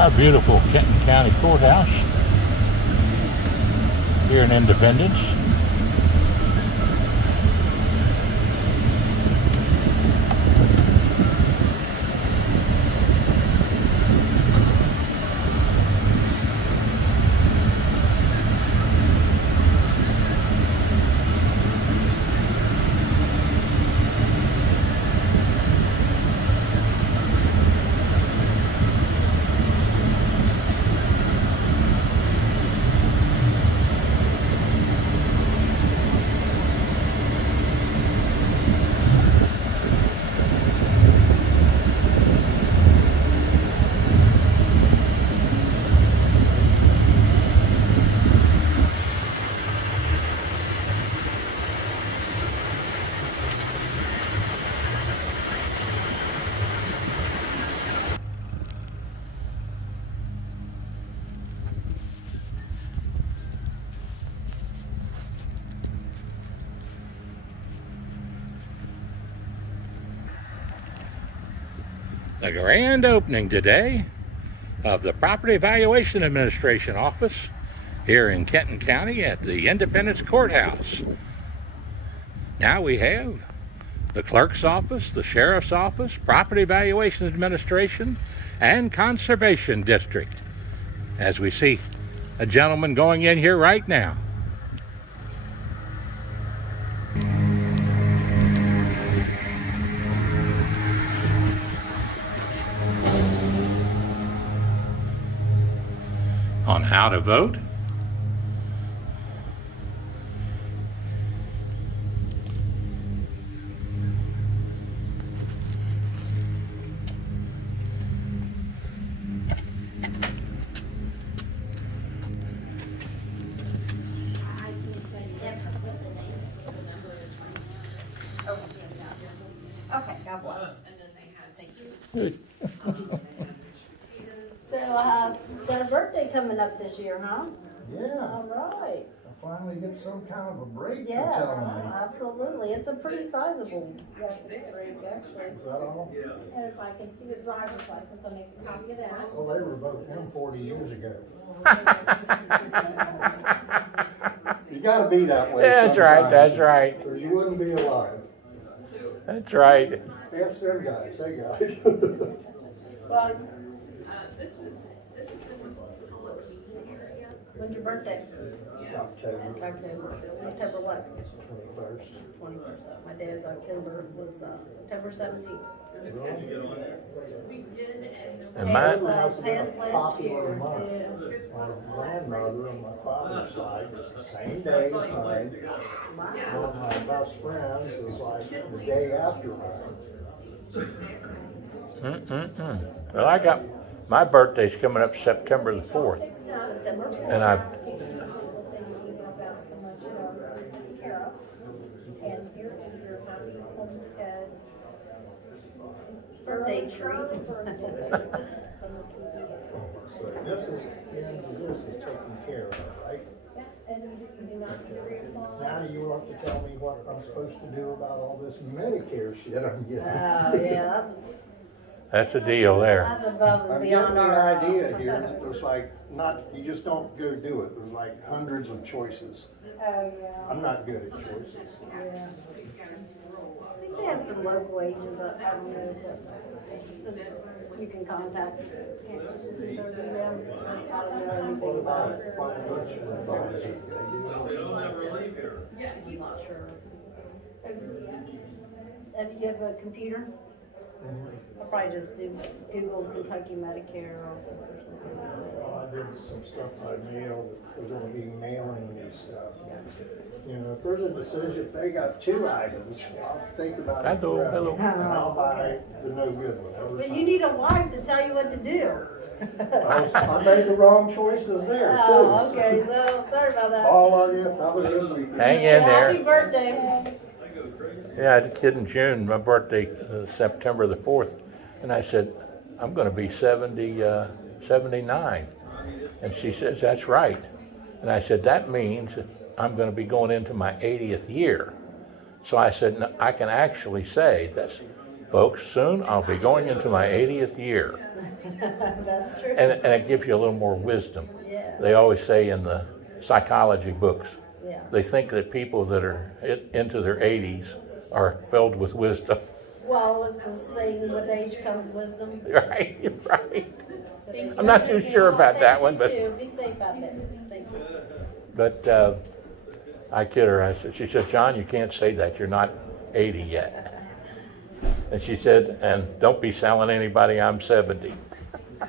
Our beautiful Kenton County Courthouse here in Independence. The grand opening today of the Property Valuation Administration office here in Kenton County at the Independence Courthouse. Now we have the clerk's office, the sheriff's office, Property Valuation Administration, and Conservation District. As we see a gentleman going in here right now. On how to vote. Okay, God bless. Thank you. Good. So, got a birthday coming up this year, huh? Yeah. All right. I finally get some kind of a break. Yes, for telling me. absolutely. It's a pretty sizable break, actually. Is that all? And if I can see your driver's license, I'll make a copy of that. Well, they revoked him 40 years ago. You gotta be that way. That's right, that's right. Or you wouldn't be alive. That's right. Ask them guys, they got it. Well, This is in the Halloween area. when's your birthday? October October what? 21st. 21st. My dad's October was October 17th. We did, And mine, That's Passed a last popular year. month. Yeah. My grandmother on my father's side was the same day as mine. Wow. One of my best friends was like the day after mine. Well, I got my birthday's coming up September the 4th, and I. And here is your happy homestead birthday tree. So this is, the end of this is taken care of, right? Yes, and you do not Now do you want to tell me what I'm supposed to do about all this Medicare shit I'm getting? Yeah, That's a deal there. that's above and I'm beyond getting the our idea here that there's like, you just don't go do it. There's like hundreds of choices. Oh, yeah. I'm not good at choices. Yeah. I think they have some local agents, I don't know, that you can contact. I don't know anything about it. Financial advisor. I'm not sure. Have you have a computer? I'll probably just do Google Kentucky Medicare office or something. Well, I did some stuff by mail that was going to be mailing me stuff. You know, if there's a decision, if they got 2 items, I'll think about it. Hello. And I'll buy the no good one. But you need a wife to tell you what to do. I made the wrong choices there, too. Oh, okay, so sorry about that. All of you, have a good weekend. Hang in Happy there. birthday. Yeah, I had a kid in June. My birthday, September the 4th, and I said, I'm going to be 79. And she says, that's right. And I said, that means that I'm going to be going into my 80th year. So I said, no, I can actually say Folks, soon I'll be going into my 80th year. That's true. And it gives you a little more wisdom. Yeah. They always say in the psychology books, Yeah. they think that people that are into their 80s are filled with wisdom. Well, it's the saying, with age comes wisdom. Right, right. So they I'm not too sure about that one, but be safe out there. Thank you. but I kid her. She said, John, you can't say that. You're not 80 yet. And she said, and don't be selling anybody I'm 70.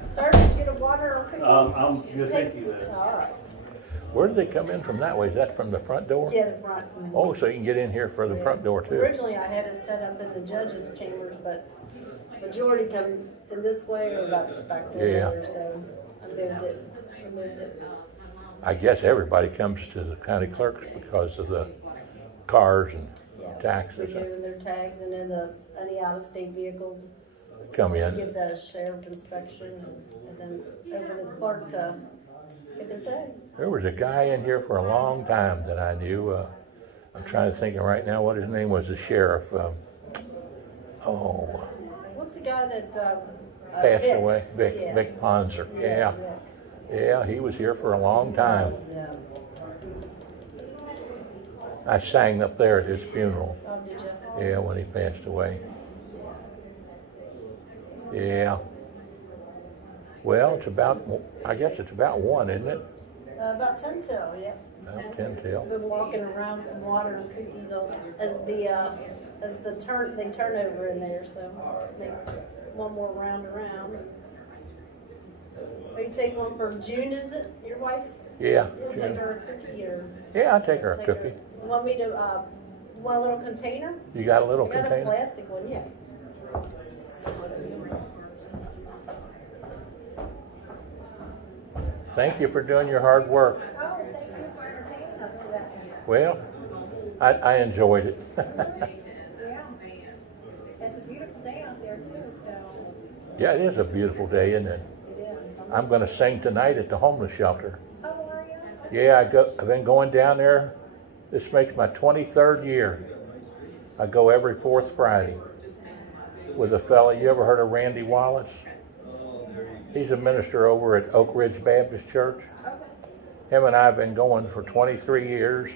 Sir, did you get a water or cookie? I'm good, thank you. All right. Where do they come in from that way? Is that from the front door? Yeah, the front. Oh, so you can get in here for the front door too. Originally, I had it set up in the judges' chambers, but majority come in this way or back door there, so I moved it. I guess everybody comes to the county clerk's because of the cars and taxes Renewing their tags, and then any out-of-state vehicles come in. get the sheriff inspection, and then over to the clerk to get their tags. There was a guy in here for a long time that I knew. I'm trying to think of right now what his name was, the sheriff. What's the guy that Passed Vic. away, Vic, Yeah. Vic Ponzer. Yeah. Yeah, he was here for a long time. Yes. I sang up there at his funeral. Oh, did you? Yeah, when he passed away. Yeah. Well, I guess it's about 1, isn't it? About 10 till, yeah. About 10 till. I've been walking around with some water and cookies on as they turn over in there, so make one more round around. Will you take one for June, is it, your wife? Yeah. You'll take her a cookie or? Yeah, I'll take her a cookie. You want me to, one little container? You got a little I got a container? plastic one, yeah. Thank you for doing your hard work. Oh, thank you for entertaining us today. Well, I enjoyed it. Yeah. It's a beautiful day out there too, so. Yeah, it is a beautiful day, isn't it? It is. I'm going to sing tonight at the homeless shelter. How are you? Yeah, I've been going down there. This makes my 23rd year. I go every 4th Friday with a fella. You ever heard of Randy Wallace? He's a minister over at Oak Ridge Baptist Church. Him and I have been going for 23 years,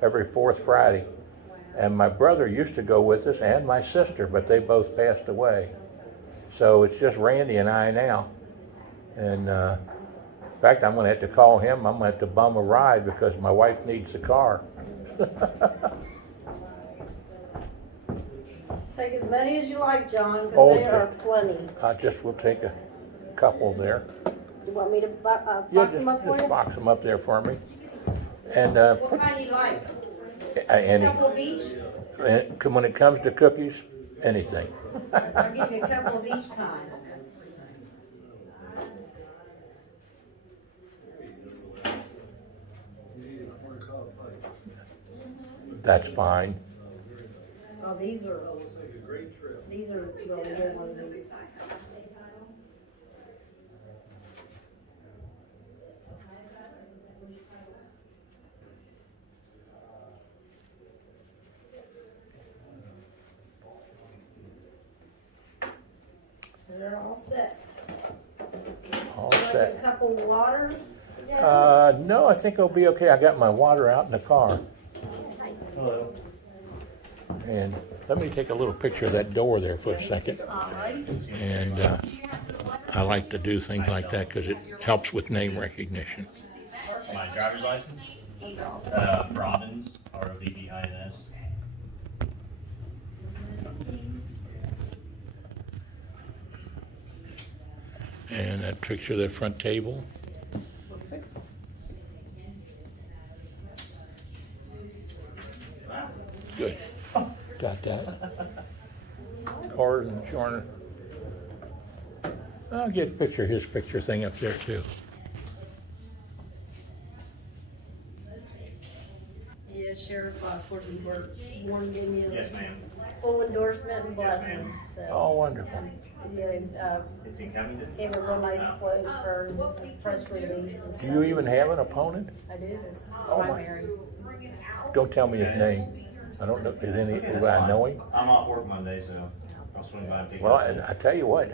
every 4th Friday. And my brother used to go with us, and my sister, but they both passed away. So it's just Randy and I now. And in fact, I'm going to have to call him. I'm going to have to bum a ride because my wife needs a car. Take as many as you like, John, because Okay. there are plenty. I just will take a couple there. You want me to box Yeah, them up for just you? box them up there for me. And What kind you like? A couple of each? when it comes to cookies, anything. I'll give you a couple of each kind. That's fine. Oh, these are really good ones. They're all set. All Like a set. cup of water? No, I think it'll be okay. I got my water out in the car. Hello. And let me take a little picture of that door there for a second. And I like to do things like that because it helps with name recognition. My driver's license? RODENS, RODEN. And that picture of the front table. Good. Got that. Cars and Jordan. I'll get his picture thing up there too. Yeah, Sheriff, of course, Warren gave me Yes, his ma'am. full endorsement and blessing. So, Oh, wonderful. yeah, It's in Covington? gave a real nice quote for press release. and Do you stuff. even have an opponent? I do this Oh, my. primary. Don't tell me his name. I don't know. Do I know him? I'm off work Monday, so I'll swing by and pick it Well, up. and I tell you what,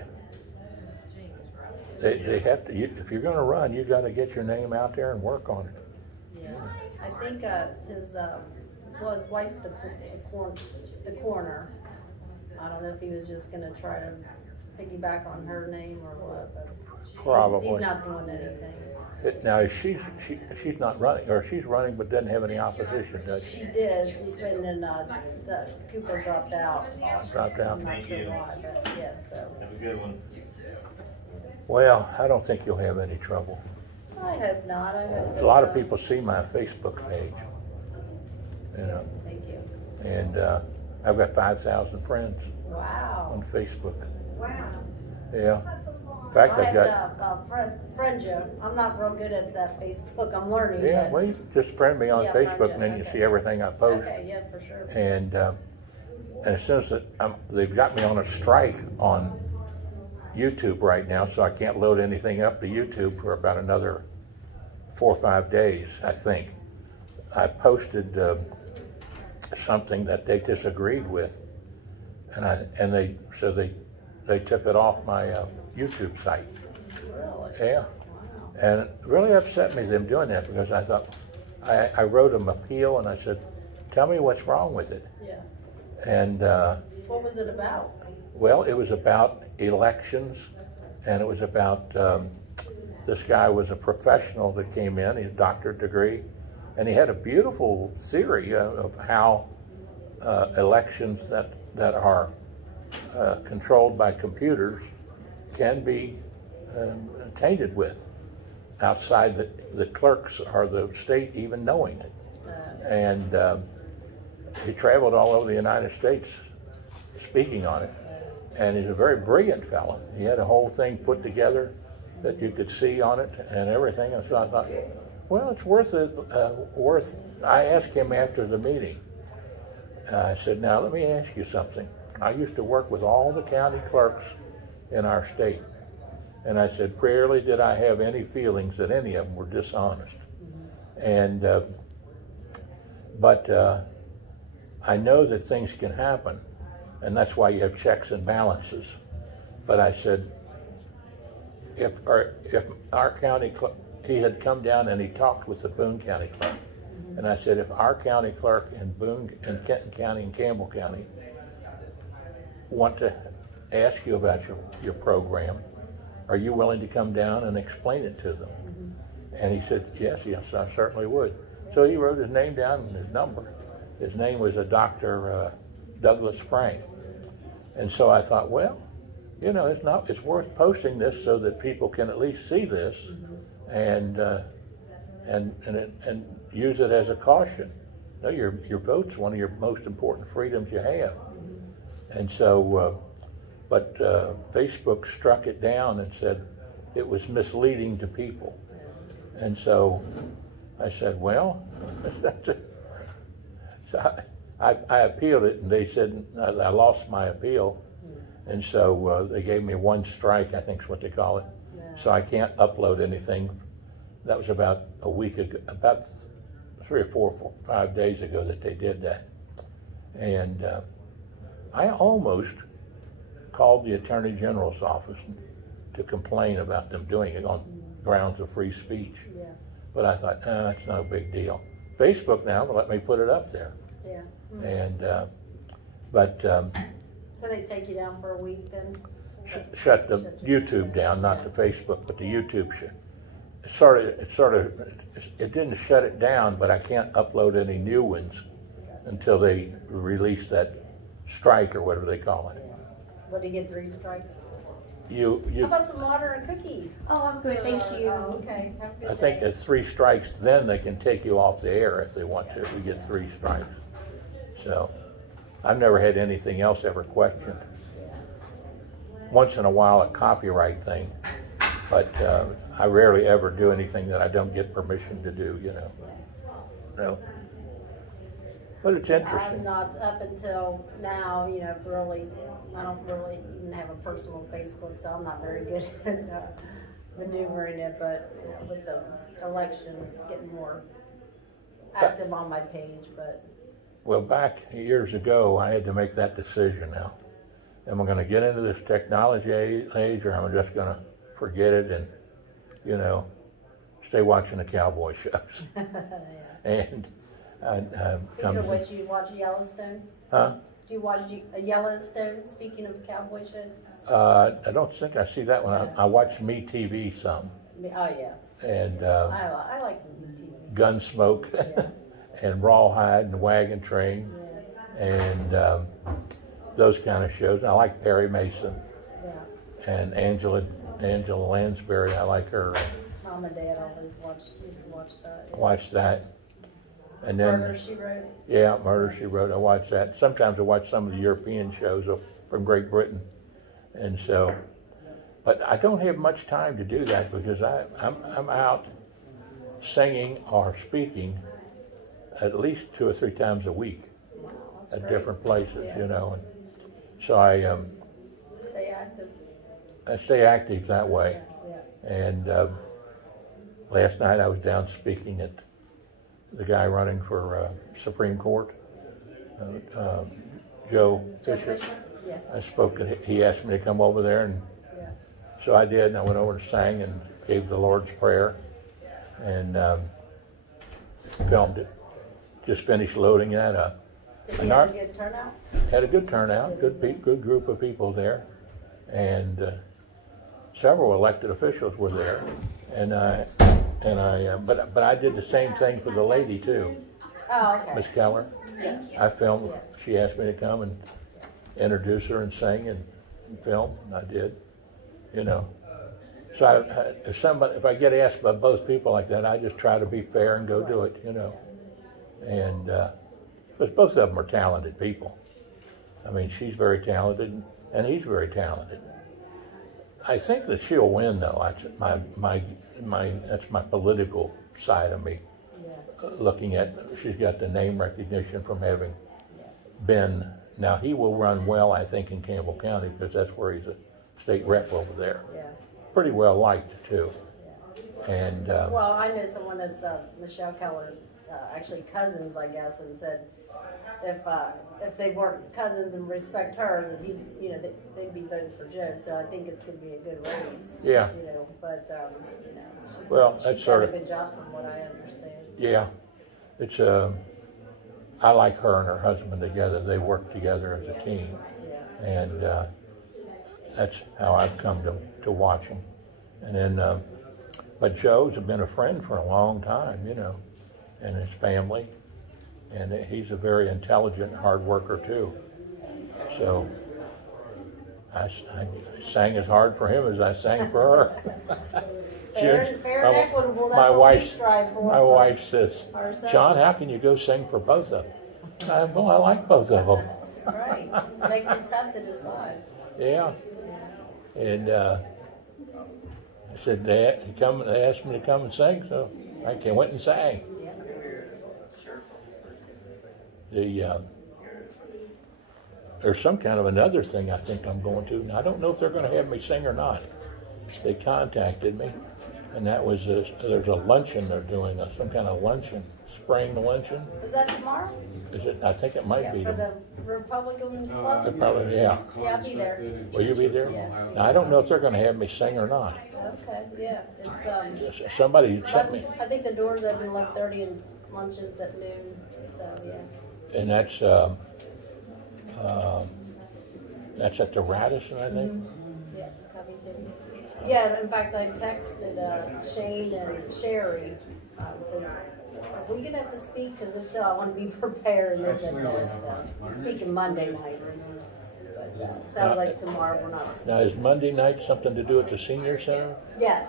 they have to. If you're going to run, you got to get your name out there and work on it. Yeah, I think his wife's the coroner. I don't know if he was just gonna try to piggyback on her name or what, but Probably. he's not doing anything. Now she's not running, or she's running but doesn't have any opposition, does she? She did, and then the Cooper dropped out. Dropped out. I'm not Thank sure you. why, but yeah, so. Have a good one. Well, I don't think you'll have any trouble. I hope not. I hope A lot of people see my Facebook page, you know, Thank you. and I've got 5,000 friends Wow. on Facebook. Wow. Yeah. In fact, I I've have got. to friend you. I'm not real good at that Facebook. I'm learning. Yeah, but, well, you just friend me on Yeah, friend Facebook, you, and then you okay. see everything I post. Okay, yeah, for sure. And as soon as they've got me on a strike on YouTube right now, so I can't load anything up to YouTube for about another 4 or 5 days, I think. I posted something that they disagreed with, and they took it off my YouTube site. Really? Yeah. Wow. And it really upset me, them doing that, because I thought, I wrote them appeal, and I said, tell me what's wrong with it. Yeah. And What was it about? well, it was about elections, and it was about, this guy was a professional that came in, he had a doctorate degree, and he had a beautiful theory of how elections that are controlled by computers can be tainted with, outside the clerks or the state even knowing it. And he traveled all over the United States speaking on it. And he's a very brilliant fellow. He had a whole thing put together that you could see on it and everything. And so I thought, well, it's worth it. I asked him after the meeting. I said, now let me ask you something. I used to work with all the county clerks in our state. And I said, rarely did I have any feelings that any of them were dishonest. And, but I know that things can happen, and that's why you have checks and balances. But I said, if our county clerk, he had come down and he talked with the Boone County clerk. And I said, if our county clerk in Boone and Kenton County and Campbell County want to ask you about your program, are you willing to come down and explain it to them? And he said, yes, I certainly would. So he wrote his name down and his number. His name was a Dr. Douglas Frank. And so I thought, well, you know, it's worth posting this so that people can at least see this and use it as a caution. You know, your vote's one of your most important freedoms you have. And so, but Facebook struck it down and said it was misleading to people. And so I said, well, so I appealed it, and they said I lost my appeal. And so they gave me one strike, I think is what they call it. Yeah. So I can't upload anything. That was about a week ago, about 3 or 4 or 5 days ago that they did that. And I almost called the Attorney General's office to complain about them doing it on grounds of free speech. Yeah. But I thought, it's no big deal. Facebook now will let me put it up there. Yeah. And, so they take you down for a week then? Shut the YouTube down, not the Facebook, but the YouTube shut. It didn't shut it down, but I can't upload any new ones until they release that strike or whatever they call it. What, do you get 3 strikes? How about some water and cookies? Oh, I'm good, thank you. Oh, okay. Have a good I think day. at 3 strikes, then they can take you off the air if they want to. We get 3 strikes. So I've never had anything else ever questioned. Once in a while, a copyright thing, but I rarely ever do anything that I don't get permission to do, you know. No. But it's interesting. I'm not, up until now, you know, really, I don't really even have a personal Facebook, so I'm not very good at maneuvering it, but you know, with the election, getting more active on my page, but. Well, back years ago, I had to make that decision now. am I going to get into this technology age, or am I just going to forget it and, you know, stay watching the cowboy shows? And Speaking of which, you watch Yellowstone? Huh? Do you watch Yellowstone, speaking of cowboy shows? I don't think I see that one. I watch Me TV some. Oh, yeah. And I like TV. Gunsmoke, Yeah. and Rawhide and Wagon Train, Yeah. and those kind of shows. And I like Perry Mason Yeah. and Angela Lansbury. I like her. Mom and Dad always used to watch that. Yeah. Watch that. And then Murder, She Wrote. Yeah, Murder, She Wrote. I watch that. Sometimes I watch some of the European shows from Great Britain, and so. But I don't have much time to do that because I'm out singing or speaking at least 2 or 3 times a week at great. different places, Yeah. you know. And so I Stay active. stay active that way. Yeah. And last night I was down speaking at the guy running for Supreme Court, Joe Fisher. Yeah. I spoke, and he asked me to come over there, and Yeah. so I did, and I went over and sang and gave the Lord's Prayer and filmed it. Just finished loading that up. Did you have a good turnout? Had a good turnout, good group of people there, and several elected officials were there, but I did the same thing for the lady too, Oh, okay. Miss Keller. Yeah. I filmed. She asked me to come and introduce her and sing and film, and I did. You know, so if I get asked by both people like that, I just try to be fair and go do it. You know, and because both of them are talented people. I mean, she's very talented, and he's very talented. I think that she'll win, though. That's my political side of me. Yeah. Looking at, she's got the name recognition from having been. Now he will run well, I think, in Campbell County because that's where he's a state rep over there. Yeah. Pretty well liked too. Yeah. And Well, I know someone that's Michelle Keller's actually cousins, I guess, and said if they weren't cousins and respect her, that they'd be voting for Joe. So I think it's going to be a good race. Yeah. You know, but you know, Well, she's that's done sort a of- good job from what I understand. yeah, it's I like her and her husband together. They work together as a team, Yeah. and that's how I've come to watch them. And then, but Joe's been a friend for a long time, you know, and his family, and he's a very intelligent, hard worker too. So I sang as hard for him as I sang for her. Fair and equitable, that's my what wife, we strive for. My wife says, Ourselves. John, how can you go sing for both of them? Well, I like both of them. Right. It makes it tough to decide. Yeah. And I said, they asked me to come and sing, so I went and sang. Yeah. There's some kind of another thing I think I'm going to. Now, I don't know if they're going to have me sing or not. They contacted me, and that was there's a luncheon they're doing, some kind of luncheon, spring luncheon. Is that tomorrow? Is it? I think it might be. For the Republican Club? Probably, yeah. Yeah, I'll be there. Will you be there? Yeah. Now, I don't know if they're going to have me sing or not. Okay, yeah. It's Somebody sent me, I think the doors open 11:30 and luncheon's at noon. So yeah. and that's at the Radisson, I think. Yeah, Covington. Yeah, in fact, I texted Shane and Sherry. Said, are we gonna have to speak? Because if so, I want to be prepared. And they said no. So I'm speaking Monday night. But sounds like tomorrow we're not speaking. Now, is Monday night something to do at the senior center? Yes,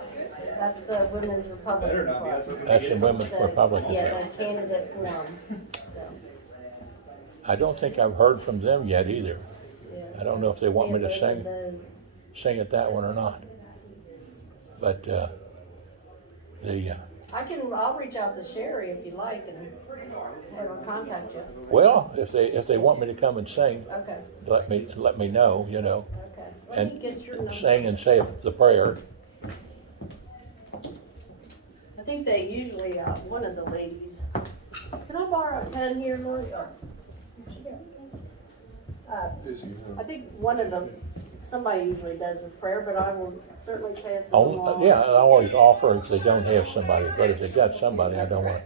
that's the Women's Republican Club. That's the Women's Republican. Yeah, the candidate forum. So. I don't think I've heard from them yet either. Yes. I don't know if they want me to Can't sing vote for those. at that one or not. But I'll reach out to Sherry if you like and have her contact you. well, if they want me to come and sing, Okay. let me know, you know, Okay. Let me and get your number. sing and say the prayer. I think they usually, one of the ladies. Can I borrow a pen here, Lori? I think one of them, somebody usually does the prayer, but I will certainly pass it Oh, along. yeah, I always offer if they don't have somebody, but if they got somebody, I don't want to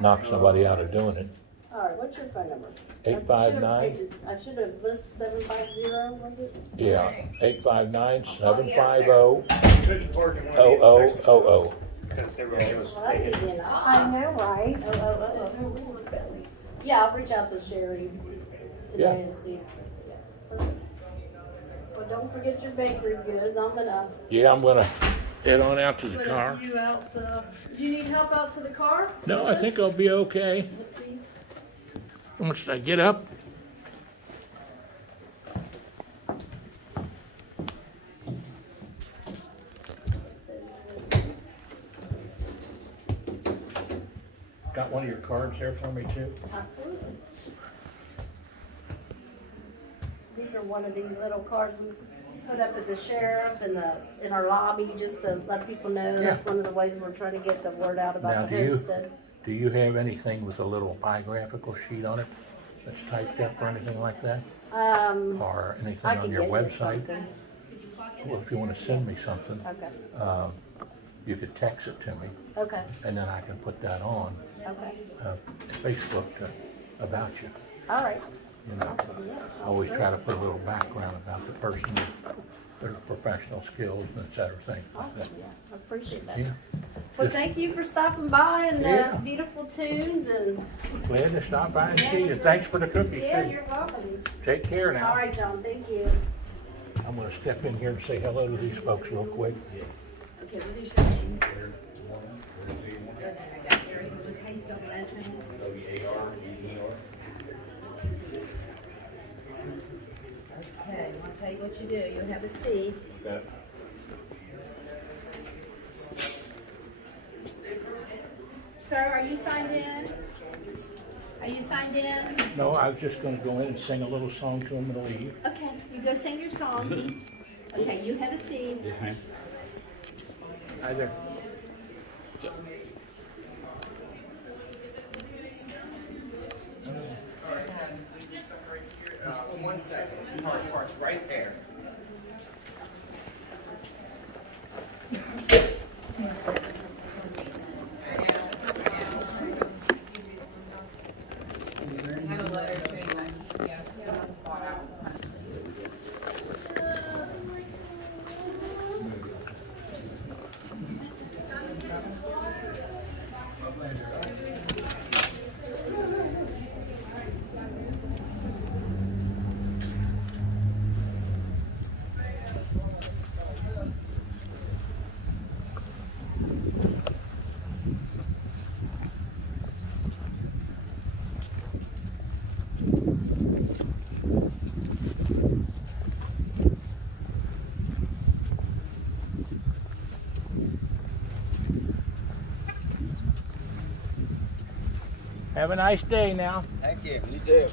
knock somebody out of doing it. All right, what's your phone number? 859. I should have listed 750, was it? Yeah, 859-750-0000. Couldn't park in one of these sections because everybody was Well, that's taking. easy enough. I know, right? Yeah, I'll reach out to Sherry today Yeah. and see. Well, don't forget your bakery goods. I'm gonna Yeah, I'm gonna head on out to the put car. a few out. Do you need help out to the car? No, I think I'll be okay. Please. Once I get up. Got one of your cards there for me too? Absolutely. These are one of these little cards we put up at the sheriff and in our lobby just to let people know. That's one of the ways we're trying to get the word out Now, about the homestead. do you have anything with a little biographical sheet on it that's typed up or anything like that? Or I anything on could your get you website? something. Well, if you want to send me something, Okay. you could text it to me, Okay. and then I can put that on Okay. Facebook about you. All right. You know, Awesome. Yeah, sounds always great. try to put a little background about the person, their professional skills, and et cetera, things like that. Awesome. Yeah, I appreciate that. Yeah, Well, thank you for stopping by and Yeah. beautiful tunes and glad to stop by and see you. Thanks for the cookies yeah, too. you're welcome. Take care now. All right, John. Thank you. I'm gonna step in here and say hello to these folks real quick. Okay, what is your name? I got Gary. What was how you spell the last name? Okay, I'll tell you what you do. You'll have a seat. Sir, are you signed in? Are you signed in? No, I was just gonna go in and sing a little song to them and leave. Okay, you go sing your song. Okay, you have a seat. Yes, ma'am. Hi there. One second, parked right there. Have a nice day now. Thank you, you too.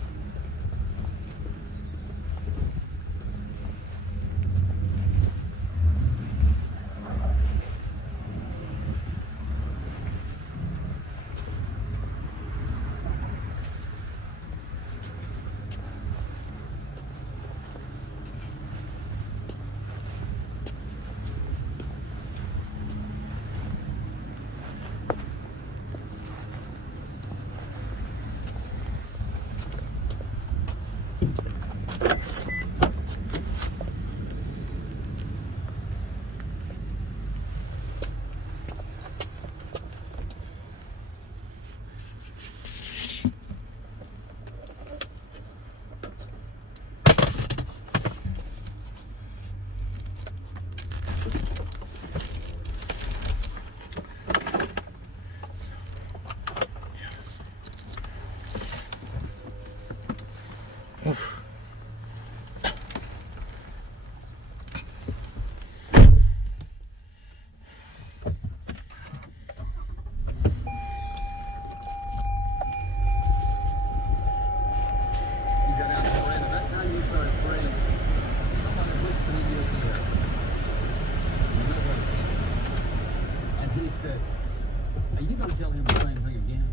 Are you going to tell him the same thing again?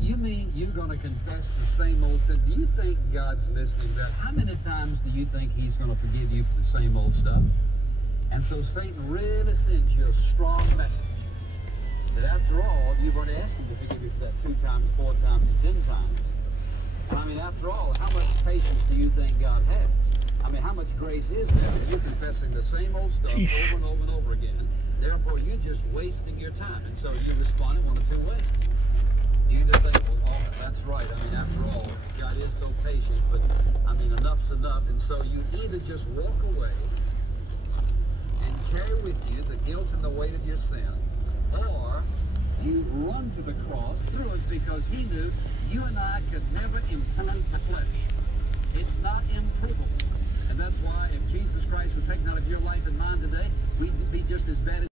You mean you're going to confess the same old sin. Do you think God's listening to that? How many times do you think he's going to forgive you for the same old stuff? And so Satan really sends you a strong message that after all, you've already asked him to forgive you for that 2 times, 4 times, or 10 times. And I mean, after all, how much patience do you think God has? I mean, how much grace is there that you're confessing the same old stuff over and over and over again? Therefore, you're just wasting your time. And so you respond in one of 2 ways. You either think, well, oh, that's right. I mean, after all, God is so patient, but I mean, enough's enough. And so you either just walk away and carry with you the guilt and the weight of your sin, or you run to the cross through us because he knew you and I could never improve the flesh. It's not improvable. And that's why if Jesus Christ were taken out of your life and mine today, we'd be just as bad as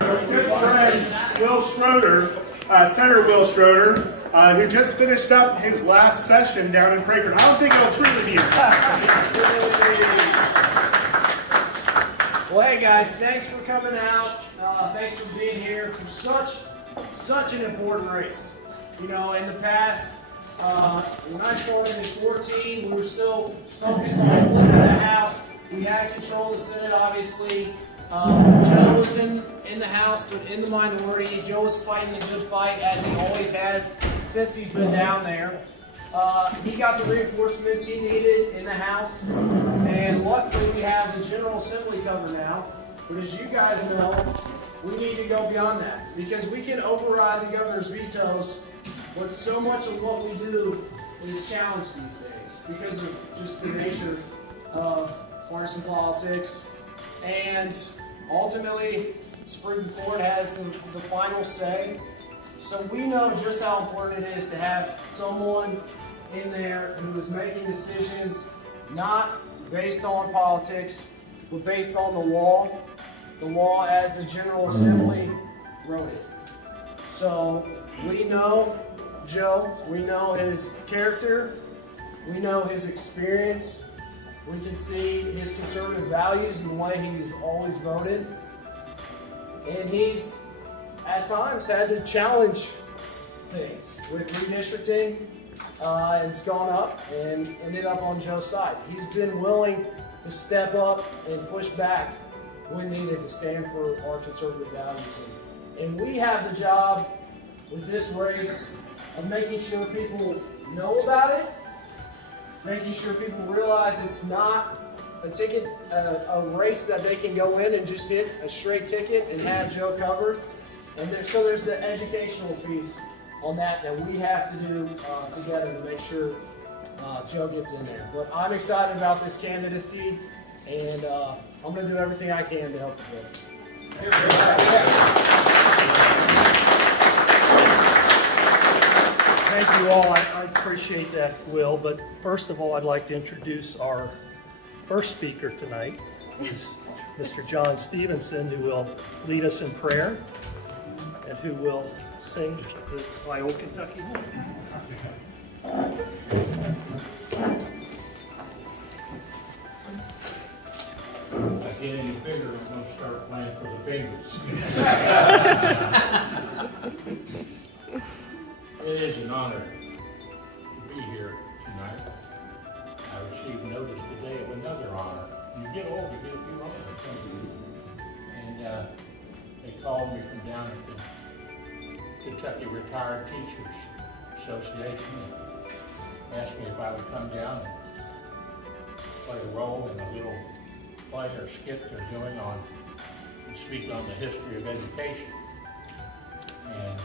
good friend Will Schroeder, Senator Will Schroeder, who just finished up his last session down in Frankfurt. I don't think he'll truly be here. Well, hey guys, thanks for coming out. Thanks for being here for such an important race. You know, in the past, when I started in 14, we were still focused on flipping the House. We had control of the Senate, obviously. Joe was in the House, but in the minority. Joe was fighting the good fight, as he always has since he's been down there. He got the reinforcements he needed in the House, and luckily we have the General Assembly covered now. But as you guys know, we need to go beyond that, because we can override the governor's vetoes, but so much of what we do is challenged these days because of just the nature of partisan politics. And ultimately, Supreme Court has the final say. So we know just how important it is to have someone in there who is making decisions not based on politics, but based on the law as the General Assembly wrote it. So we know Joe, we know his character, we know his experience. We can see his conservative values and the way he's always voted. And he's, at times, had to challenge things with redistricting. It's gone up and ended up on Joe's side. He's been willing to step up and push back when needed to stand for our conservative values. And we have the job with this race of making sure people know about it, making sure people realize it's not a ticket, a race that they can go in and just hit a straight ticket and have Joe covered. And so there's the educational piece on that we have to do together to make sure Joe gets in there. But I'm excited about this candidacy, and I'm going to do everything I can to help you. Thank you all. I appreciate that, Will. But first of all, I'd like to introduce our first speaker tonight. He's Mr. John Stephenson, who will lead us in prayer and who will sing My Old Kentucky Home. I get any bigger, I'm going to start playing for the Bengals. It is an honor to be here tonight. I received notice today of another honor. When you get old, you get a few honors. And they called me from down at the Kentucky Retired Teachers Association and asked me if I would come down and play a role in a little play or skit they're doing on and speak on the history of education. And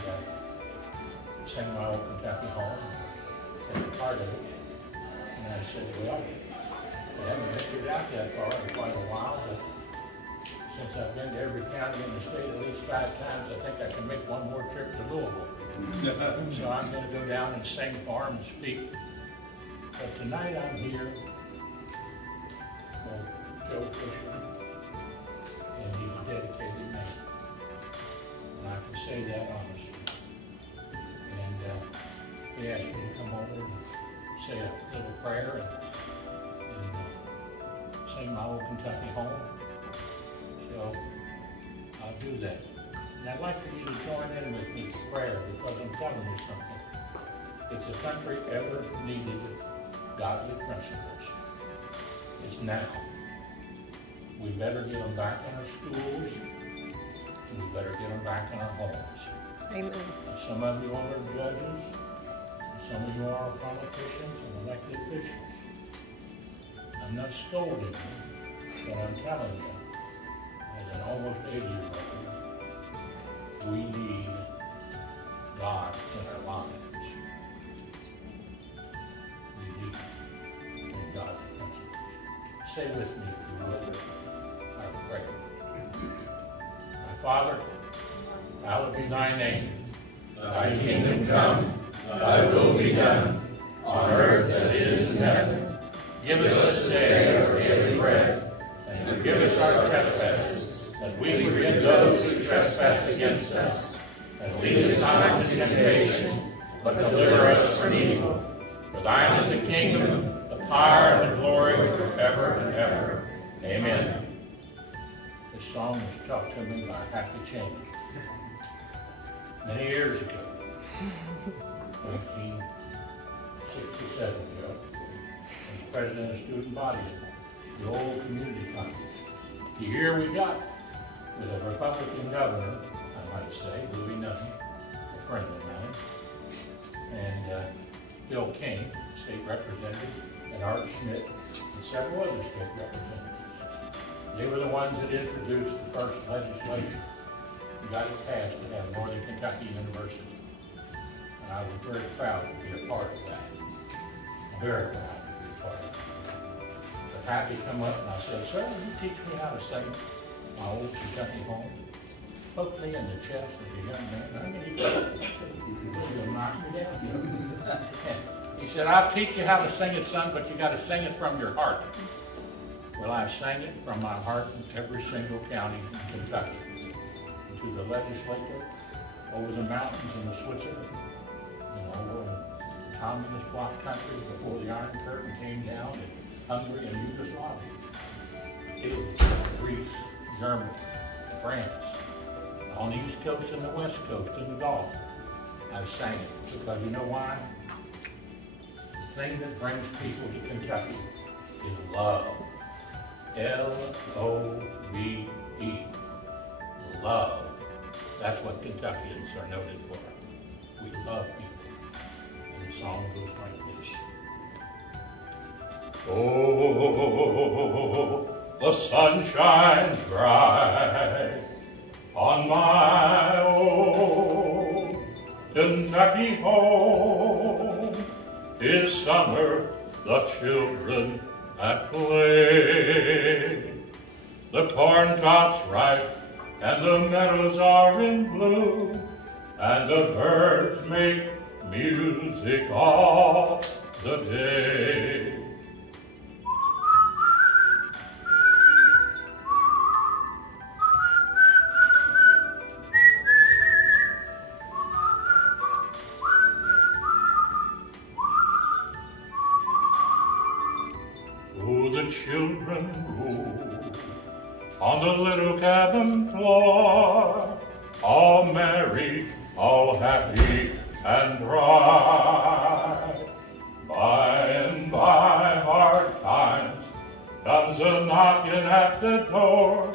sing My Old Kentucky Home and take a part of it. And I said, well, I haven't ventured out that far in quite a while, but since I've been to every county in the state at least 5 times, I think I can make one more trip to Louisville. So I'm going to go down and sing for them and speak. But tonight I'm here for Joe Fisher, and he's a dedicated man. And I can say that honestly. And he asked me to come over and say a little prayer and sing My Old Kentucky Home. So I'll do that. And I'd like for you to join in with me in prayer, because I'm telling you something. If the country ever needed godly principles, it's now. We better get them back in our schools, and we better get them back in our homes. Amen. Some of you are judges, some of you are politicians and elected officials. I'm not scolding you, but I'm telling you, as an almost 80-year-old, we need God in our lives. We need God's principles. Say with me, if you will, I pray. My Father, hallowed be thy name. Thy kingdom come, thy will be done, on earth as it is in heaven. Give us this day our daily bread, and forgive us our trespasses, that we forgive those who trespass against us. And lead us not into temptation, but deliver us from evil. For thine is the kingdom, the power, and the glory forever and ever. Amen. This song was tough to me, but I have to change it. Many years ago, 1967 ago, as president of the student body at the old community conference. The year we got with a Republican governor, I might say, Louis Nunn, a friend of mine, and Bill King, state representative, and Art Schmidt, and several other state representatives. They were the ones that introduced the first legislation. We got it passed to have Northern Kentucky University. And I was very proud to be a part of that. Very proud to be a part of that. But Happy come up and I said, sir, will you teach me how to sing My Old Kentucky Home? Poked me in the chest as a young man. I mean, he was going to knock me down. He said, I'll teach you how to sing it, son, but you got to sing it from your heart. Well, I sang it from my heart in every single county in Kentucky. To the legislature, over the mountains in the Switzerland, over in communist bloc countries before the Iron Curtain came down, in Hungary and Yugoslavia, Italy, Greece, Germany, France, on the East Coast and the West Coast and the Gulf. I sang it because you know why? The thing that brings people to Kentucky is love. L-O-V-E. Love. That's what Kentuckians are noted for. We love people. And the song goes like this. Oh, the sun shines bright on my old Kentucky Kentucky home. 'Tis summer, the children at play. The corn top's ripe, and the meadows are in bloom, and the birds make music all the day. Oh, the children roll on the little cabin floor, all merry, all happy and bright. By and by, hard times comes a knocking at the door.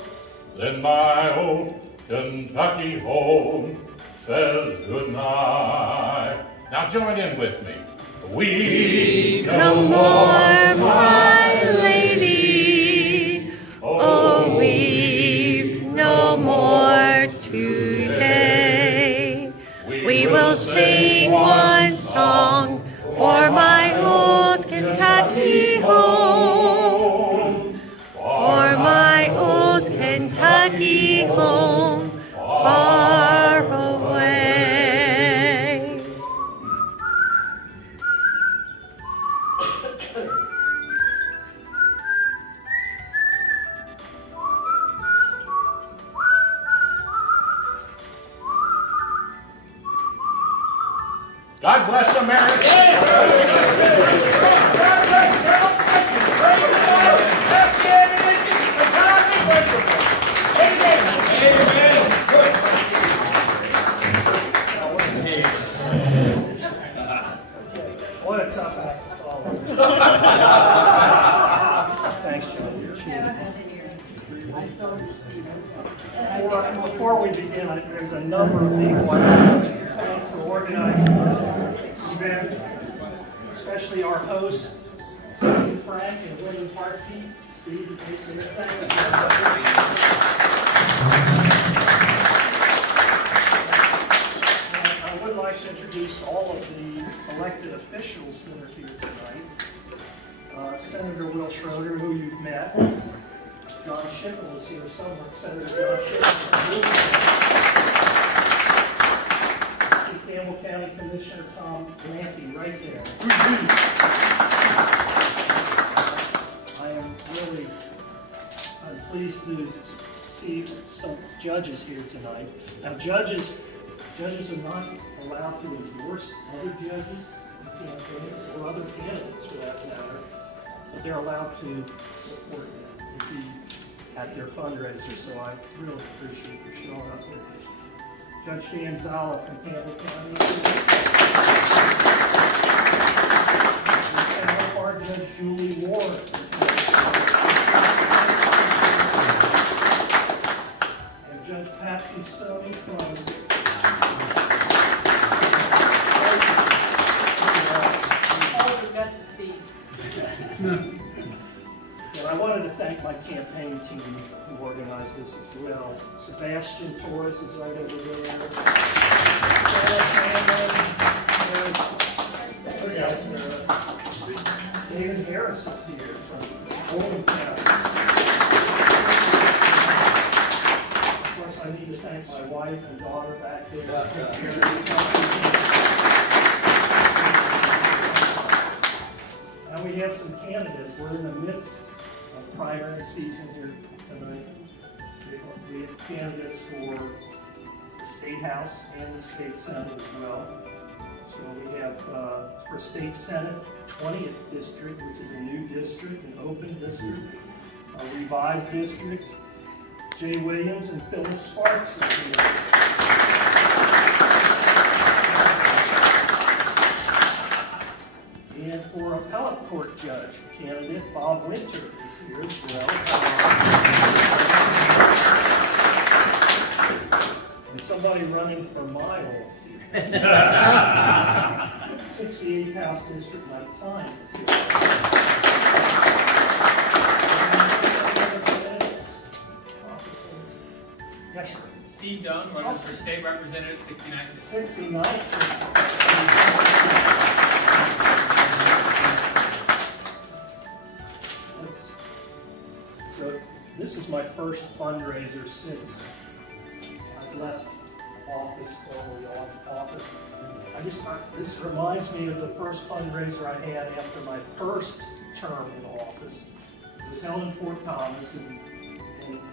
Then my old Kentucky home says goodnight. Now join in with me. Weep no more, my lady. Oh, weep no more today. We will sing one song for my old Kentucky home. For my old Kentucky home far away. God bless America. What a tough act to follow. Thanks, John. Before we begin, there's a number of people I want to thank for organizing this event, especially our hosts, Steve Frank and William Hartke. Steve, thank you. I would like to introduce all of the elected officials that are here tonight. Senator Will Schroeder, who you've met. John Schickel is here somewhere. Senator John Schickel. See Campbell County Commissioner Tom Lampy right there. I am really pleased to see some judges here tonight. Now, judges are not allowed to endorse other judges, campaigns, or other candidates for that matter, but they're allowed to support them and be at their fundraiser, so I really appreciate you showing up here. Judge Dan Zala from Campbell County. And our Judge Julie Ward. And Judge Patsy Stoney from And I wanted to thank my campaign team who organized this as well. Sebastian Torres is right over there. David Harris is here from Oldham County. Of course, I need to thank my wife and daughter back there. Now we have some candidates. We're in the midst of primary season here tonight. We have candidates for the State House and the State Senate as well. So we have for State Senate, 20th District, which is a new district, an open district, a revised district. Jay Williams and Phyllis Sparks are here. And for appellate court judge, candidate Bob Winter is here as well. And somebody running for miles. 68th House District, Mike Klein is here. Yes, sir. Steve Dunn, running for State Representative 69th. 69th. So this is my first fundraiser since I left office, formerly office. This reminds me of the first fundraiser I had after my first term in office. It was held in Fort Thomas, and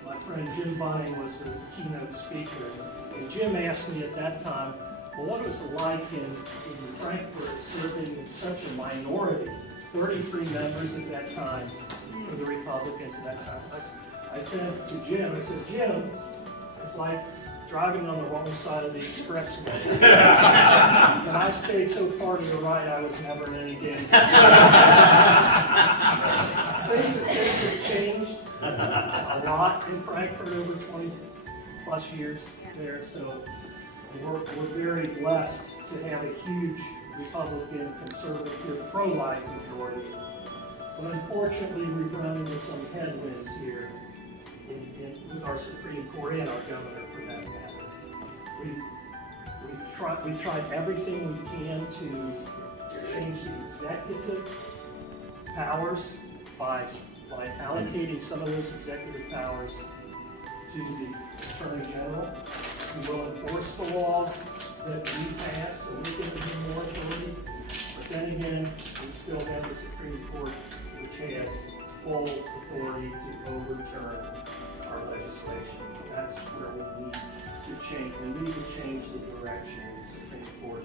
my friend Jim Bunning was the keynote speaker. And Jim asked me at that time, well, what was it like in Frankfurt serving in such a minority, 33 members at that time for the Republicans at that time. I said to Jim, Jim, it's like driving on the wrong side of the expressway. And I stayed so far to the right, I was never in any danger. Things have changed a lot in Frankfurt over 20 plus years there, so we're very blessed to have a huge Republican, conservative, pro-life majority. But unfortunately, we've run into some headwinds here with our Supreme Court and our governor, for that matter. We've tried everything we can to change the executive powers by allocating some of those executive powers to the Attorney General, who will enforce the laws that we pass, so we can give more authority. But then again, we still have the Supreme Court, which has full authority to overturn our legislation. That's where we need to change. We need to change the direction of the Supreme Court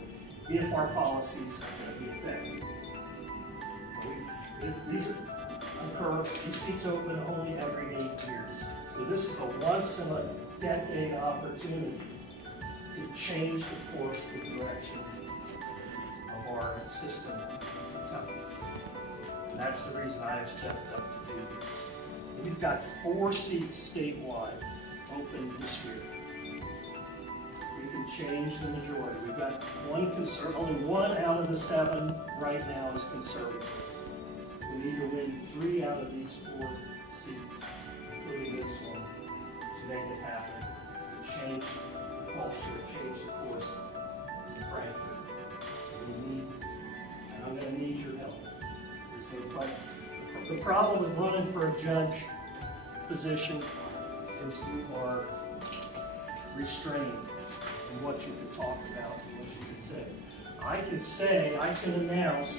if our policies are going to be effective. These seats open only every 8 years. So this is a once-in-a-decade opportunity to change the course, the direction of our system. And that's the reason I have stepped up to do this. We've got 4 seats statewide open this year. We can change the majority. We've got only 1 out of the 7 right now is conservative. We need to win 3 out of these 4 seats, including this one, to make it happen. Change the culture, change the course in Frankfurt. We need, and I'm going to need your help. The problem with running for a judge position is you are restrained in what you can talk about and what you can say. I can announce,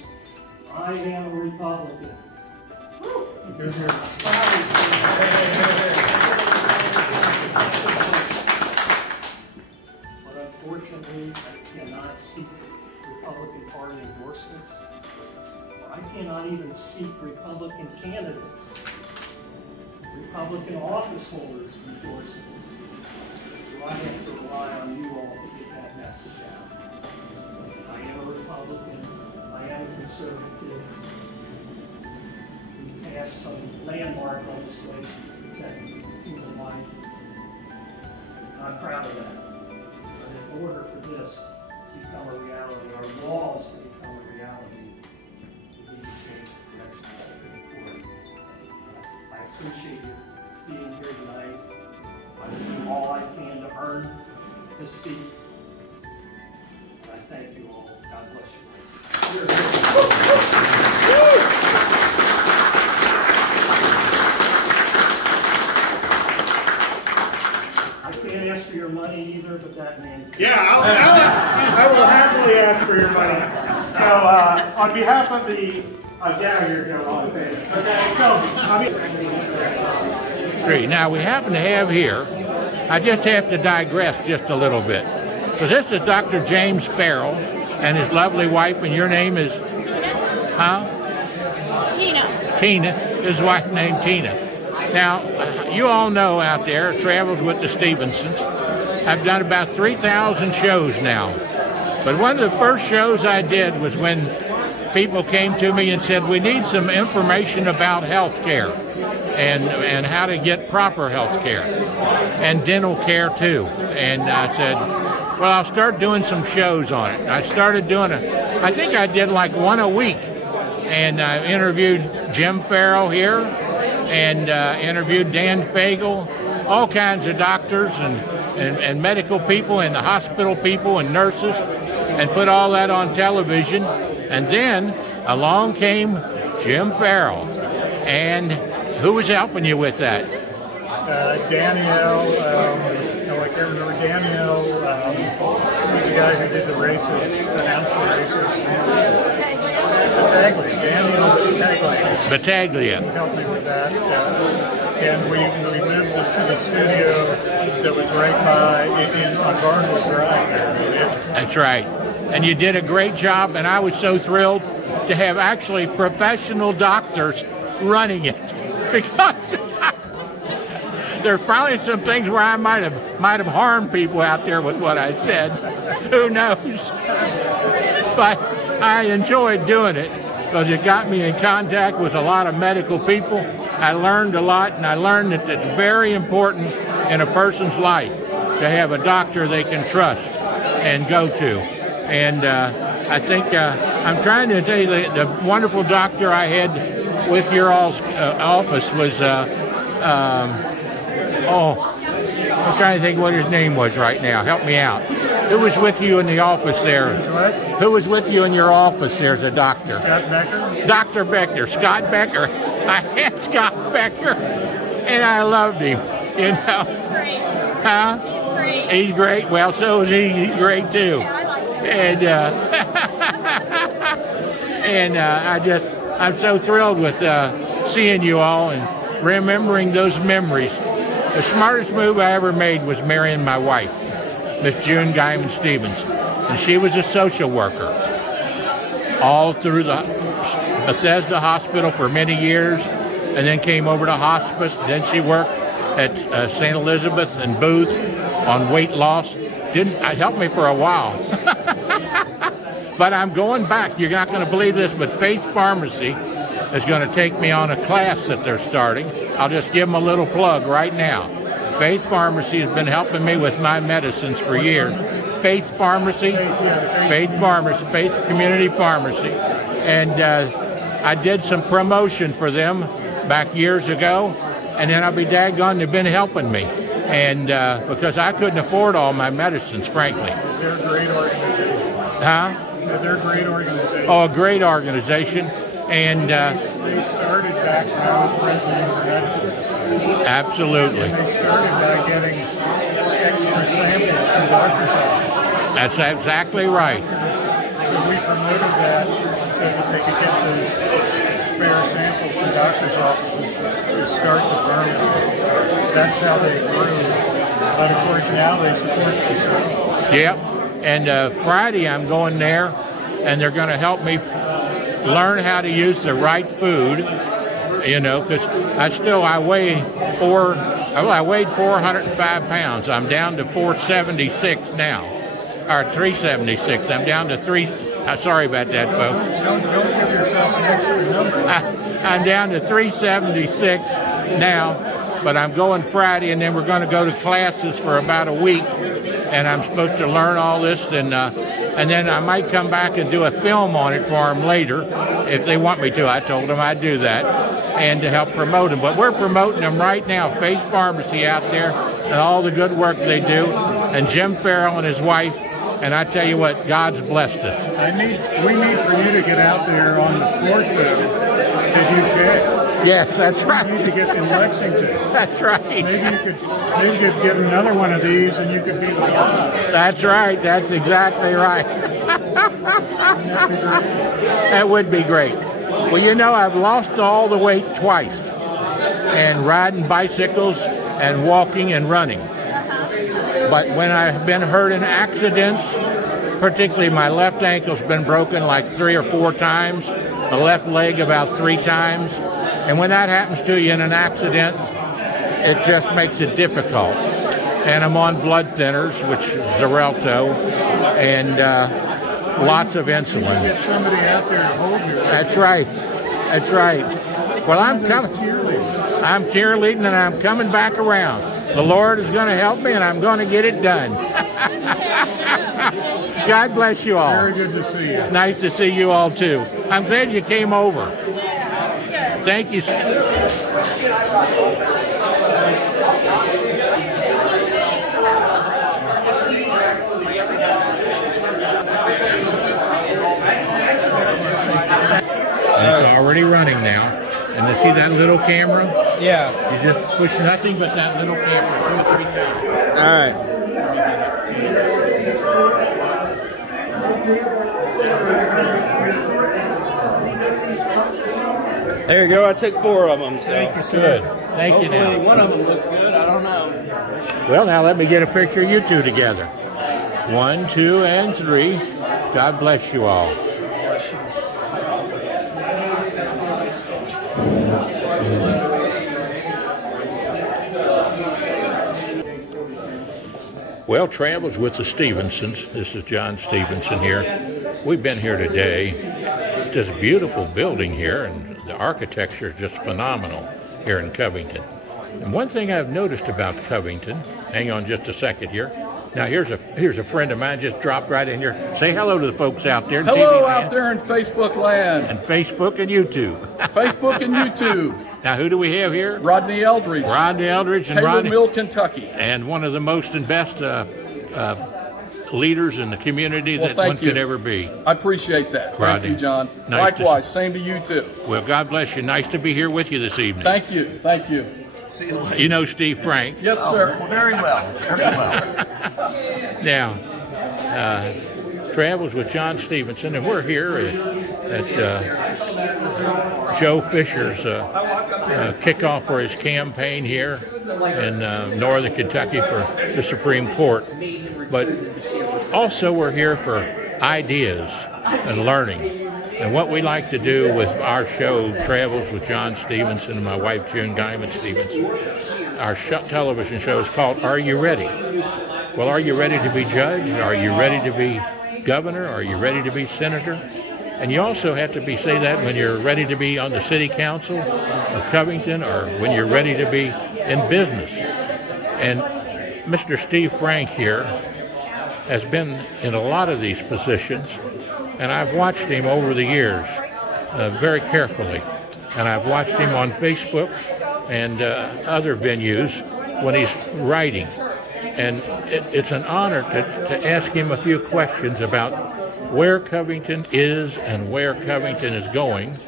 I am a Republican. But unfortunately, I cannot seek Republican Party endorsements. I cannot even seek Republican candidates, Republican office holders endorsements. So I have to rely on you all to get that message out. I am a Republican. I am a conservative. We passed some landmark legislation to protect human life. I'm proud of that. But in order for this to become a reality, our laws to become a reality, we need to change the direction of the Supreme Court. I appreciate you being here tonight. I will do all I can to earn this seat. And I thank you all. God bless you. I can't ask for your money either, but that man can. Yeah, I will happily ask for your money. So, on behalf of the Gallagher, Joe, Great. Now we happen to have here, I just have to digress just a little bit. So this is Dr. James Farrell and his lovely wife, and your name is? Huh? Tina. Tina. His wife named Tina. Now, you all know out there, travels with the Stephensons. I've done about 3,000 shows now. But one of the first shows I did was when people came to me and said, we need some information about health care and how to get proper health care and dental care too. And I said, well, I'll start doing some shows on it. I started doing I think I did like 1 a week. And I interviewed Jim Farrell here and interviewed Dan Fagel, all kinds of doctors and medical people and the hospital people and nurses. and put all that on television. And then along came Jim Farrell. And who was helping you with that? Danielle, I can't remember, Danielle, who's the guy who did the races, announced the races. Danielle Battaglia. Helped me with that. And we moved to the studio that was right by on Barnwood Drive there. That's right. And you did a great job, and I was so thrilled to have actually professional doctors running it, because there's probably some things where I might have harmed people out there with what I said. Who knows? But I enjoyed doing it because it got me in contact with a lot of medical people. I learned a lot, and I learned that it's very important in a person's life to have a doctor they can trust and go to. And I think I'm trying to tell you the wonderful doctor I had with your all's office was, I'm trying to think what his name was right now. Help me out. Who was with you in the office there? What? Who was with you in your office there as a doctor? Scott Becker? Dr. Becker. Scott Becker. I had Scott Becker, and I loved him. You know? He's great. Huh? He's great. He's great. Well, so is he. He's great, too. Yeah, I like him. And, I'm so thrilled with seeing you all and remembering those memories. The smartest move I ever made was marrying my wife, Miss June Guyman Stevens. And she was a social worker all through the Bethesda Hospital for many years, and then came over to hospice. Then she worked at St. Elizabeth and Booth on weight loss. It helped me for a while. But I'm going back. You're not going to believe this, but Faith Pharmacy is going to take me on a class that they're starting. I'll just give them a little plug right now. Faith Pharmacy has been helping me with my medicines for years. Faith Pharmacy, Faith Community Pharmacy. And I did some promotion for them back years ago, and then I'll be daggone, they've been helping me. And because I couldn't afford all my medicines, frankly. They're a great organization. Huh? Yeah, they're a great organization. Oh, a great organization. And they started back when I was president of the medical system. Absolutely. And they started by getting extra samples from doctors' offices. That's exactly right. So we promoted that so that they could get those spare samples from doctors' offices to start the pharmacy. That's how they grew. But of course now they support the system. Yep. And Friday I'm going there, and they're going to help me learn how to use the right food, you know, because I weighed 405 pounds. I'm down to 476 now, or 376. I'm down to sorry about that, folks. Don't give yourself an extra number. I'm down to 376 now, but I'm going Friday, and then we're going to go to classes for about a week, and I'm supposed to learn all this, and then I might come back and do a film on it for them later if they want me to. I told them I'd do that, and to help promote them. But we're promoting them right now, Faith Pharmacy out there, and all the good work they do, and Jim Farrell and his wife. And I tell you what, God's blessed us. We need for you to get out there on the court to do care. Yes, that's right. You need to get in Lexington. That's right. Maybe you could get another one of these and you could be the guy. That's right. That's exactly right. That would be great. Well, you know, I've lost all the weight twice, and riding bicycles and walking and running. But when I've been hurt in accidents, particularly my left ankle's been broken like 3 or 4 times, the left leg about 3 times. And when that happens to you in an accident, it just makes it difficult. And I'm on blood thinners, which is Xarelto, and lots of insulin. You get somebody out there to hold you. That's right. That's right. Well, I'm cheerleading, and I'm coming back around. The Lord is going to help me, and I'm going to get it done. God bless you all. Very good to see you. Nice to see you all, too. I'm glad you came over. Thank you. And it's already running now. And you see that little camera? Yeah. You just push nothing but that little camera 2 or 3 times. All right. There you go. I took 4 of them. So. Thank you, sir. Good. Thank you. Now. One of them looks good. I don't know. Well, now let me get a picture of you two together. 1, 2, and 3. God bless you all. Well, travels with the Stephensons. This is John Stephenson here. We've been here today. It's this beautiful building here, and the architecture is just phenomenal here in Covington. And one thing I've noticed about Covington, hang on just a second here. Now here's a friend of mine just dropped right in here. Say hello to the folks out there. Hello out there in Facebook land. And Facebook and YouTube. Facebook and YouTube. Now who do we have here? Rodney Eldridge. Rodney Eldridge. And Taylor Mill, Kentucky. And one of the most and best leaders in the community that one could ever be. I appreciate that. Rodney. Thank you, John. Nice Likewise, same to you too. Well, God bless you. Nice to be here with you this evening. Thank you. Thank you. You know Steve Frank? Yes, sir. Very well. Very well. Now, travels with John Stephenson, and we're here at Joe Fisher's kickoff for his campaign here in northern Kentucky for the Supreme Court. But also we're here for ideas and learning. And what we like to do with our show, Travels with John Stephenson and my wife, June Guyman Stephenson, our television show is called Are You Ready? Well, are you ready to be judge? Are you ready to be governor? Are you ready to be senator? And you also have to say that when you're ready to be on the city council of Covington, or when you're ready to be in business. And Mr. Steve Frank here has been in a lot of these positions, and I've watched him over the years very carefully. And I've watched him on Facebook and other venues when he's writing. And it's an honor to ask him a few questions about where Covington is and where Covington is going,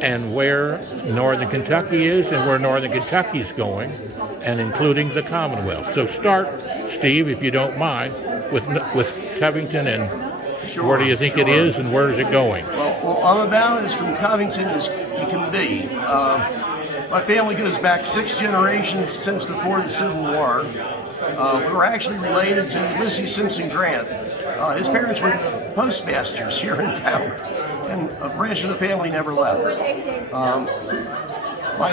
and where northern Kentucky is and where northern Kentucky is going, and including the Commonwealth. So start, Steve, if you don't mind, with Covington, and where do you think it is and where is it going? Well, I'm about as from Covington as you can be. My family goes back 6 generations since before the Civil War. We were actually related to Ulysses Simpson Grant. His parents were the postmasters here in town, and a branch of the family never left. My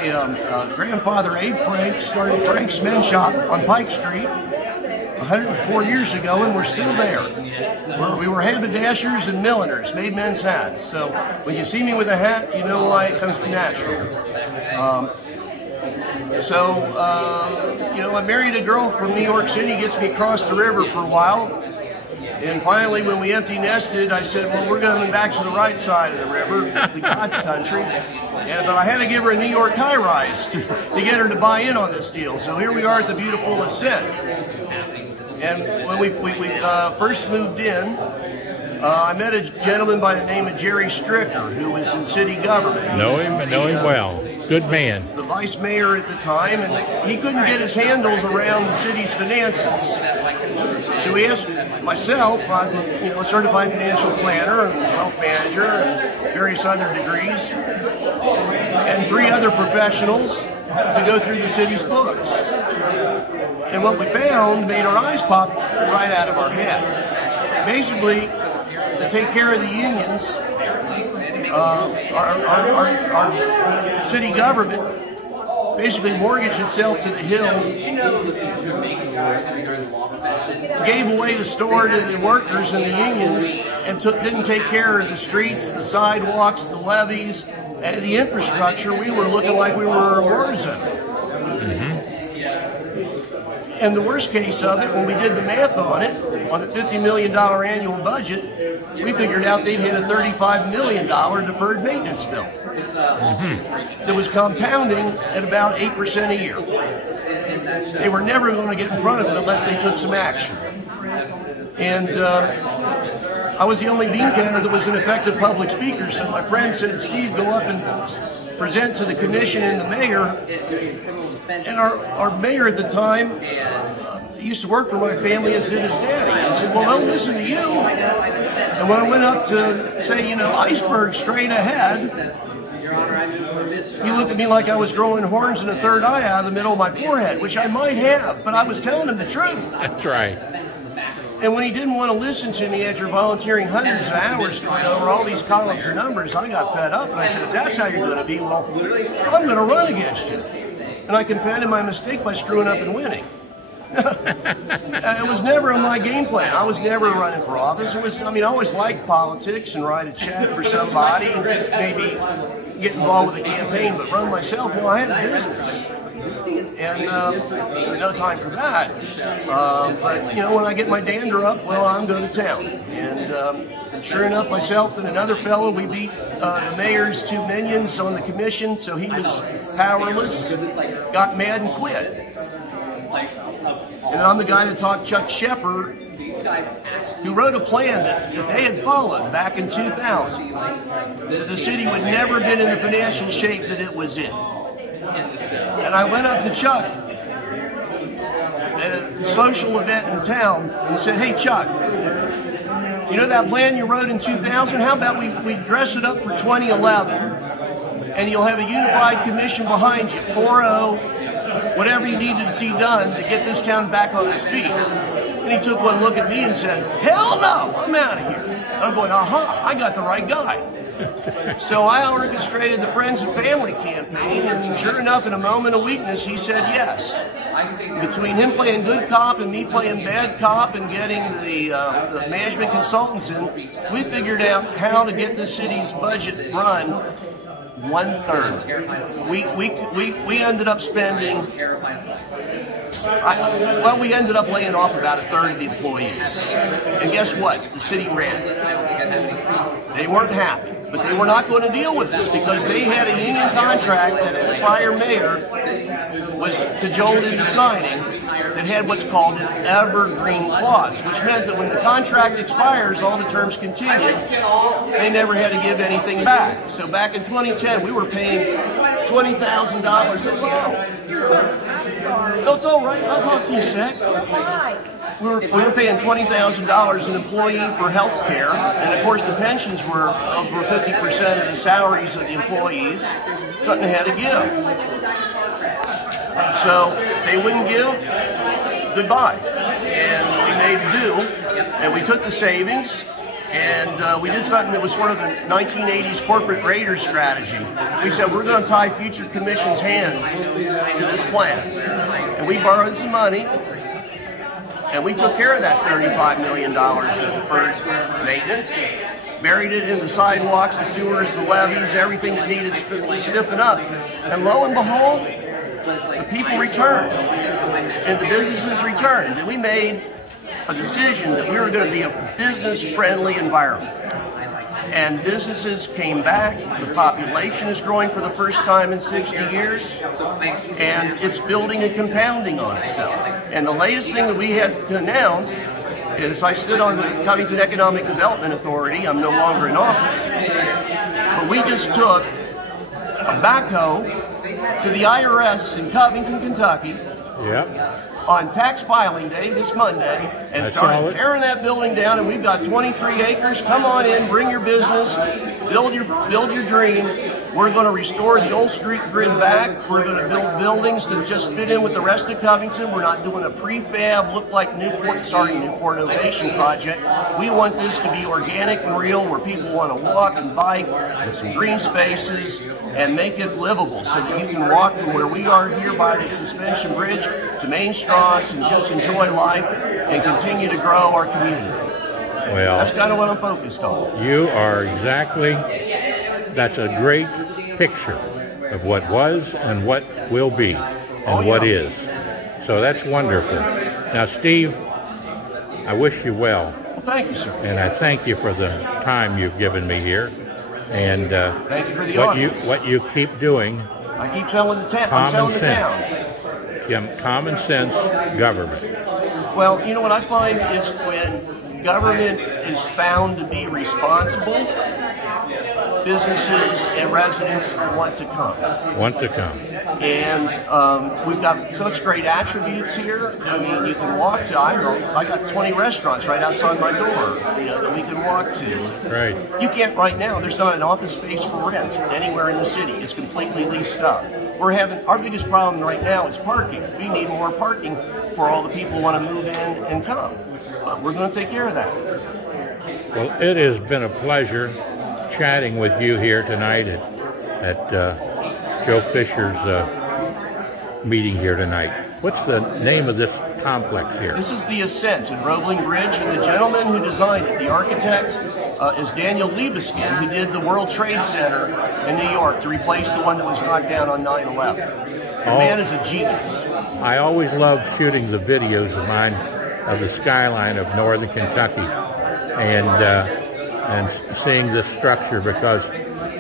grandfather, Abe Frank, started Frank's Men's Shop on Pike Street 104 years ago, and we're still there. We were haberdashers and milliners, made men's hats. So when you see me with a hat, you know why it comes natural. You know, I married a girl from New York City, gets me across the river for a while. And finally, when we empty nested, I said, well, we're going back to the right side of the river, the God's country. But I had to give her a New York high-rise to get her to buy in on this deal. So here we are at the beautiful Ascent. And when we first moved in, I met a gentleman by the name of Jerry Stricker, who was in city government. Know him well. Good man. The vice mayor at the time, and he couldn't get his handles around the city's finances. So he asked myself, I'm a certified financial planner and wealth manager and various other degrees, and 3 other professionals to go through the city's books. And what we found made our eyes pop right out of our head. Basically, to take care of the unions, our city government basically mortgaged itself to the hill, gave away the store to the workers and the unions, and didn't take care of the streets, the sidewalks, the levees, and the infrastructure. We were looking like we were a war zone. And the worst case of it, when we did the math on it, on a $50 million annual budget, we figured out they'd hit a $35 million deferred maintenance bill. That was compounding at about 8% a year. They were never going to get in front of it unless they took some action. And I was the only bean counter that was an effective public speaker, so my friend said, Steve, go up and present to the commission and the mayor. And our mayor at the time used to work for my family, as did his daddy. I said, well, they'll listen to you. And when I went up to say, you know, iceberg straight ahead, he looked at me like I was growing horns and a third eye out of the middle of my forehead, which I might have, but I was telling him the truth. That's right. And when he didn't want to listen to me after volunteering hundreds of hours going over all these columns of numbers, I got fed up and I said, if that's how you're going to be, well, I'm going to run against you. And I compounded my mistake by screwing up and winning. It was never in my game plan. I was never running for office. It was, I mean, I always liked politics and write a check for somebody, maybe get involved with a campaign, but run myself, no, I had a business. And no time for that. But, you know, when I get my dander up, well, I'm going to town. And sure enough, myself and another fellow, we beat the mayor's two minions on the commission, so he was powerless, got mad and quit. And I'm the guy that taught Chuck Shepard, who wrote a plan that if they had followed back in 2000, that the city would never have been in the financial shape that it was in. And I went up to Chuck at a social event in town and said, hey, Chuck, you know that plan you wrote in 2000? How about we dress it up for 2011 and you'll have a unified commission behind you, 4-0, whatever you needed to see done to get this town back on its feet. And he took one look at me and said, hell no, I'm out of here. I'm going, aha, I got the right guy. So I orchestrated the Friends and Family campaign, and sure enough, in a moment of weakness, he said yes. Between him playing good cop and me playing bad cop and getting the management consultants in, we figured out how to get the city's budget run 1/3. We ended up spending, we ended up laying off about 1/3 of the employees. And guess what? The city ran. They weren't happy, but they were not going to deal with this because they had a union contract that a prior mayor was cajoled into signing that had what's called an evergreen clause, which meant that when the contract expires, all the terms continue. They never had to give anything back. So back in 2010, we were paying $20,000. No, it's all right. I'll talk to you a sec. We were paying $20,000 an employee for health care, and of course the pensions were over 50% of the salaries of the employees. Something had to give. So they wouldn't give, goodbye. And we made do, and we took the savings, and we did something that was sort of a 1980s corporate raider strategy. We said, we're going to tie future commission's hands to this plan. And we borrowed some money, and we took care of that $35 million of deferred maintenance, buried it in the sidewalks, the sewers, the levees, everything that needed spiffing up. And lo and behold, the people returned, and the businesses returned. And we made a decision that we were going to be a business-friendly environment. And businesses came back, the population is growing for the first time in 60 years, and it's building and compounding on itself. And the latest thing that we had to announce is I stood on the Covington Economic Development Authority. I'm no longer in office. But we just took a backhoe to the IRS in Covington, Kentucky. Yep. On tax filing day this Monday and started tearing that building down, and we've got 23 acres. Come on in, bring your business, build your dream. We're going to restore the old street grid back. We're going to build buildings that just fit in with the rest of Covington. We're not doing a prefab, look like Newport Innovation Project. We want this to be organic and real, where people want to walk and bike with some green spaces and make it livable so that you can walk from where we are here by the suspension bridge to Main Strasse and just enjoy life and continue to grow our community. Well, that's kind of what I'm focused on. You are exactly, that's a great picture of what was and what will be and what is. So that's wonderful. Now, Steve, I wish you well. Well, thank you, sir. And I thank you for the time you've given me here. And thank you for the audience. What you keep doing. I keep telling the town. I'm telling the town. Common sense government. Well, you know what I find is when government is found to be responsible, businesses and residents want to come. Want to come. And we've got such great attributes here. I mean, you can walk to, I don't know, I got 20 restaurants right outside my door, you know, that we can walk to. Right. You can't right now, there's not an office space for rent anywhere in the city. It's completely leased up. Our biggest problem right now is parking. We need more parking for all the people who want to move in and come. But we're going to take care of that. Well, it has been a pleasure chatting with you here tonight at Joe Fisher's meeting here tonight. What's the name of this complex here? This is the Ascent in Roebling Bridge, and the gentleman who designed it, the architect, is Daniel Libeskind, who did the World Trade Center in New York to replace the one that was knocked down on 9/11. The man is a genius. I always loved shooting the videos of mine of the skyline of northern Kentucky and seeing this structure, because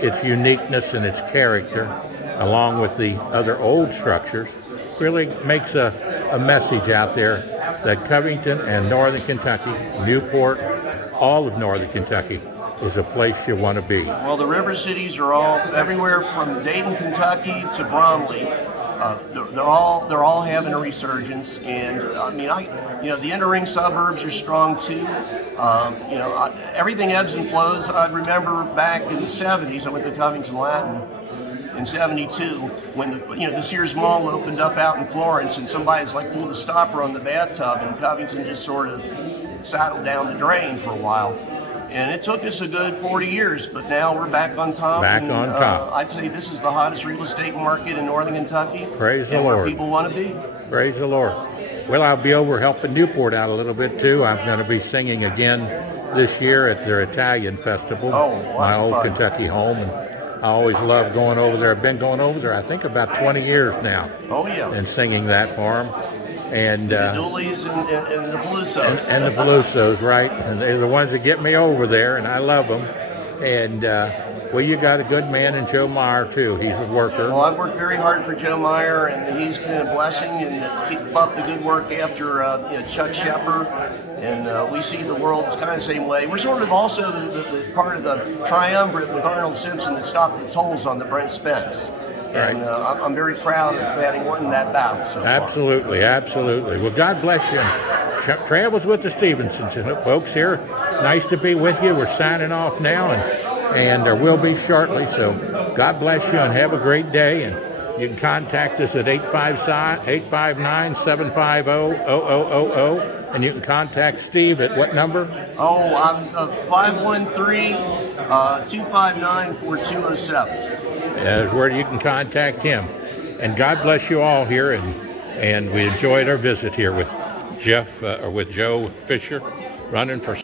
its uniqueness and its character, along with the other old structures, really makes a message out there that Covington and northern Kentucky, Newport, all of northern Kentucky is a place you want to be. Well, the river cities are all everywhere from Dayton, Kentucky to Bromley. They're all having a resurgence, and I mean, the inner ring suburbs are strong too. Everything ebbs and flows. I remember back in the '70s, I went to Covington Latin in '72 when the Sears Mall opened up out in Florence, and somebody's like pulled a stopper on the bathtub, and Covington just sort of saddled down the drain for a while. And it took us a good 40 years, but now we're back on top. Back on top. I'd say this is the hottest real estate market in northern Kentucky. Praise the Lord. Where people want to be. Praise the Lord. Well, I'll be over helping Newport out a little bit too. I'm going to be singing again this year at their Italian festival. My old fun. Kentucky home. And I always love going over there. I've been going over there, I think, about 20 years now. Oh, yeah. And singing that for them. And the Doolies and the Belusos. And the Belusos, right. And they're the ones that get me over there, and I love them. And, well, you got a good man in Joe Meyer, too. He's a worker. Well, I've worked very hard for Joe Meyer, and he's been a blessing, and keep up the good work after Chuck Shepard. And we see the world kind of the same way. We're sort of also the part of the triumvirate with Arnold Simpson that stopped the tolls on the Brent Spence. And I'm very proud of having won that battle so far. Absolutely, absolutely. Well, God bless you. Travels with the Stephensons, folks here. Nice to be with you. We're signing off now, and there will be shortly. So God bless you and have a great day. And you can contact us at 859-750-0000. And you can contact Steve at what number? Oh, I'm 513-259-4207. That's where you can contact him. And God bless you all here. And we enjoyed our visit here with with Joe Fisher, running for